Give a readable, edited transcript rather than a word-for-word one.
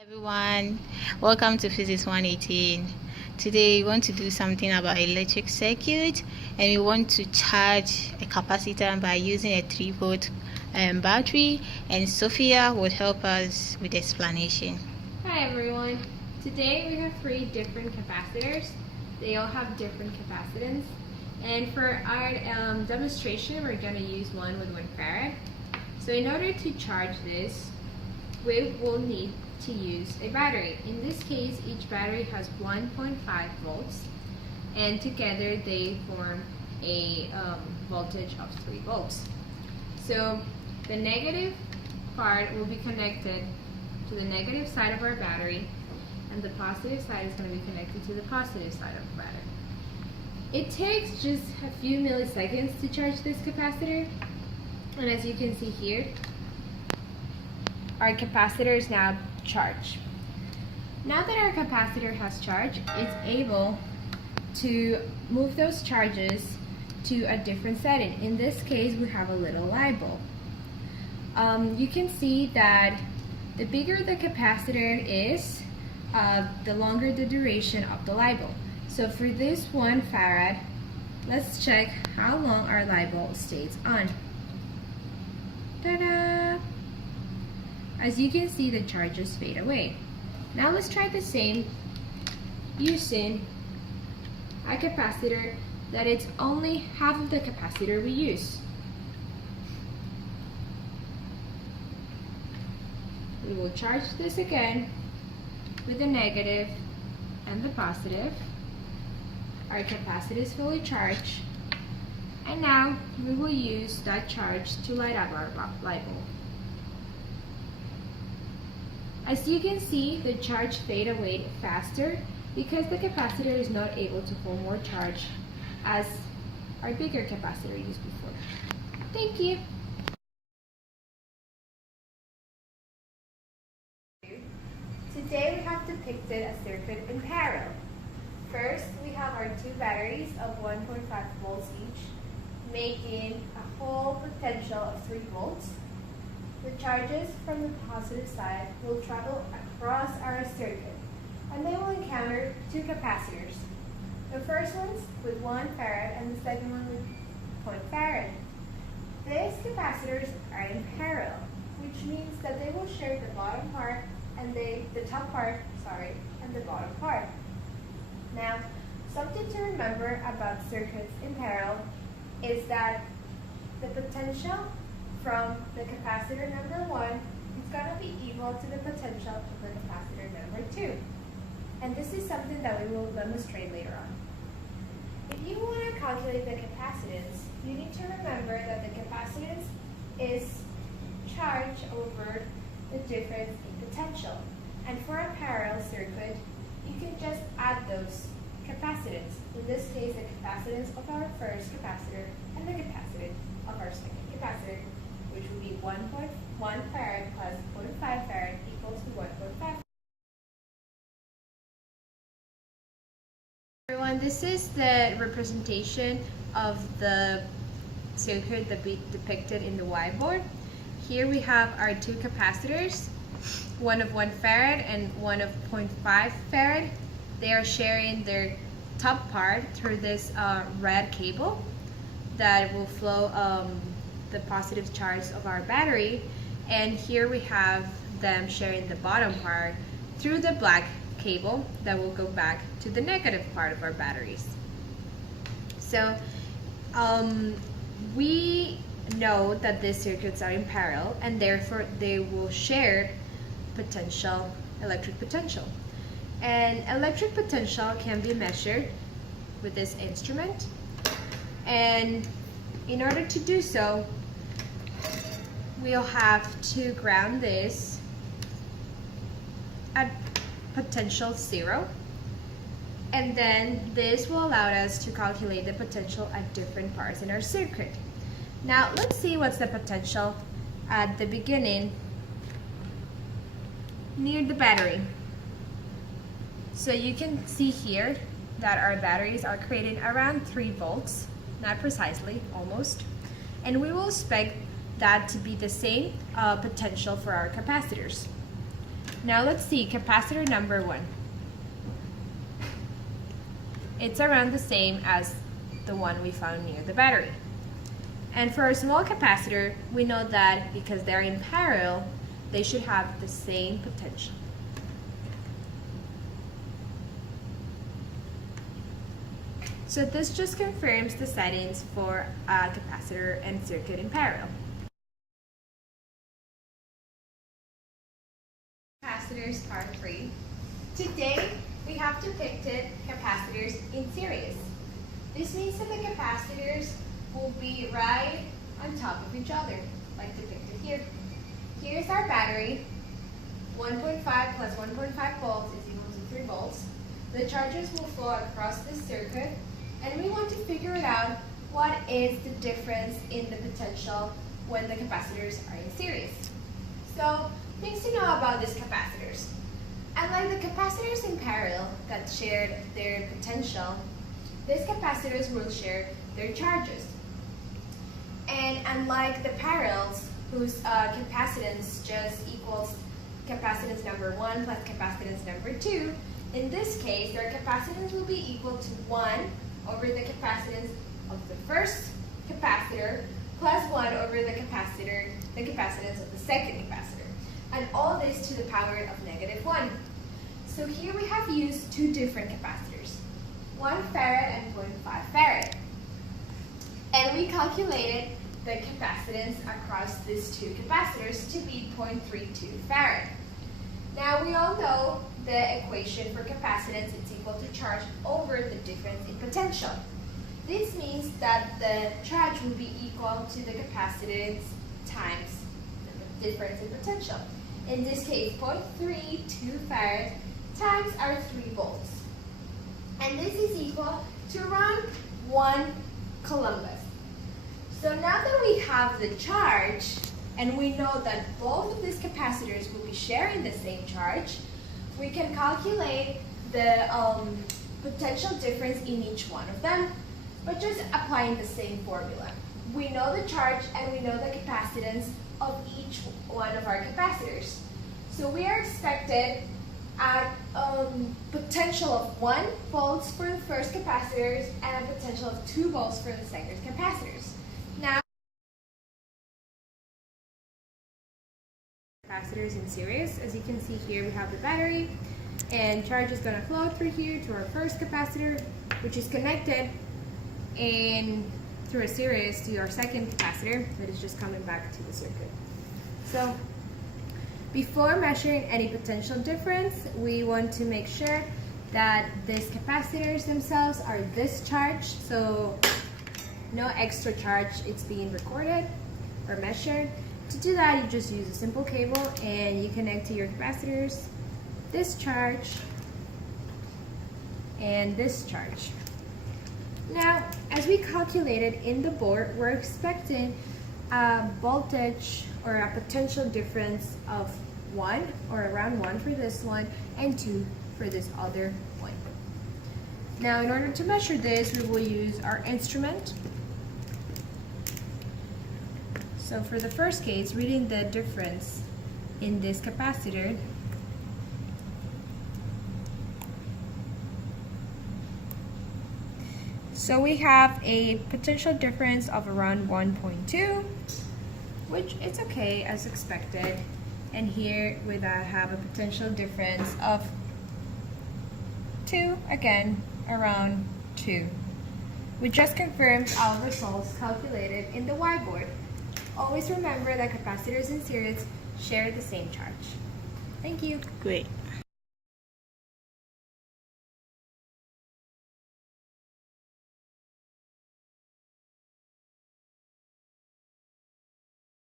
Everyone, welcome to Physics 118. Today we want to do something about electric circuit, and we want to charge a capacitor by using a 3-volt battery, and Sophia would help us with the explanation. Hi everyone, today we have 3 different capacitors. They all have different capacitance, and for our demonstration we're going to use one with 1 farad. So in order to charge this, we will need to use a battery. In this case, each battery has 1.5 volts, and together they form a voltage of 3 volts. So the negative part will be connected to the negative side of our battery, and the positive side is going to be connected to the positive side of the battery. It takes just a few milliseconds to charge this capacitor, and as you can see here, our capacitor is now charged. Now that our capacitor has charged, it's able to move those charges to a different setting. In this case, we have a little light bulb. You can see that the bigger the capacitor is, the longer the duration of the light bulb. So for this 1 farad, let's check how long our light bulb stays on. Ta-da! As you can see, the charges fade away. Now let's try the same using a capacitor that it's only half of the capacitor we use. We will charge this again with the negative and the positive. Our capacitor is fully charged, and now we will use that charge to light up our light bulb. As you can see, the charge fades away faster because the capacitor is not able to hold more charge as our bigger capacitor used before. Thank you. Today we have depicted a circuit in parallel. First, we have our 2 batteries of 1.5 volts each, making a whole potential of 3 volts. The charges from the positive side will travel across our circuit, and they will encounter 2 capacitors. The first one's with 1 farad and the second one with 0.5 farad. These capacitors are in parallel, which means that they will share the bottom part and the top part, and the bottom part. Now, something to remember about circuits in parallel is that the potential from the capacitor number 1 is going to be equal to the potential of the capacitor number 2. And this is something that we will demonstrate later on. If you want to calculate the capacitance, you need to remember that the capacitance is charge over the difference in potential. And for a parallel circuit, you can just add those capacitance. In this case, the capacitance of our first capacitor and the capacitance of our second capacitor, which will be 1.1 farad plus 0.5 farad equals to 1.5. Everyone, this is the representation of the circuit that we depicted in the whiteboard. Here we have our 2 capacitors, one of 1 farad and one of 0.5 farad. They are sharing their top part through this red cable that will flow the positive charge of our battery, and here we have them sharing the bottom part through the black cable that will go back to the negative part of our batteries. So we know that these circuits are in parallel, and therefore they will share potential, electric potential. And electric potential can be measured with this instrument, and in order to do so, we'll have to ground this at potential 0, and then this will allow us to calculate the potential at different parts in our circuit. Now let's see what's the potential at the beginning near the battery. So you can see here that our batteries are creating around 3 volts, not precisely, almost, and we will expect that to be the same potential for our capacitors. Now let's see capacitor number 1. It's around the same as the one we found near the battery. And for a small capacitor, we know that because they're in parallel, they should have the same potential. So this just confirms the settings for a capacitor and circuit in parallel. Capacitors part 3. Today we have depicted capacitors in series. This means that the capacitors will be right on top of each other, like depicted here. Here's our battery. 1.5 plus 1.5 volts is equal to 3 volts. The charges will flow across this circuit, and we want to figure it out what is the difference in the potential when the capacitors are in series. So, things to know about these capacitors. Unlike the capacitors in parallel that shared their potential, these capacitors will share their charges. And unlike the parallels, whose capacitance just equals capacitance number 1 plus capacitance number 2, in this case, their capacitance will be equal to 1 over the capacitance of the first capacitor plus 1 over the capacitance of the second capacitor. And all this to the power of -1. So here we have used two different capacitors, 1 farad and 0.5 farad. And we calculated the capacitance across these two capacitors to be 0.32 farad. Now we all know the equation for capacitance is equal to charge over the difference in potential. This means that the charge will be equal to the capacitance times the difference in potential. In this case, 0.32 farad times our 3 volts. And this is equal to around 1 Columbus. So now that we have the charge, and we know that both of these capacitors will be sharing the same charge, we can calculate the potential difference in each one of them, but just applying the same formula. We know the charge and we know the capacitance of each one of our capacitors. So we are expected at potential of 1 volts for the first capacitors and a potential of 2 volts for the second capacitors. Now, capacitors in series. As you can see here, we have the battery, and charge is going to flow through here to our first capacitor, which is connected through a series to our second capacitor that is just coming back to the circuit. So, before measuring any potential difference, we want to make sure that these capacitors themselves are discharged, so no extra charge is being recorded or measured. To do that, you just use a simple cable and you connect to your capacitors, discharge, and discharge. Now, as we calculated in the board, we're expecting a voltage or a potential difference of 1 or around 1 for this one and 2 for this other one. Now, in order to measure this, we will use our instrument. So for the first case, reading the difference in this capacitor, so we have a potential difference of around 1.2, which is okay as expected. And here we have a potential difference of 2, again, around 2. We just confirmed our results calculated in the whiteboard. Always remember that capacitors in series share the same charge. Thank you. Great.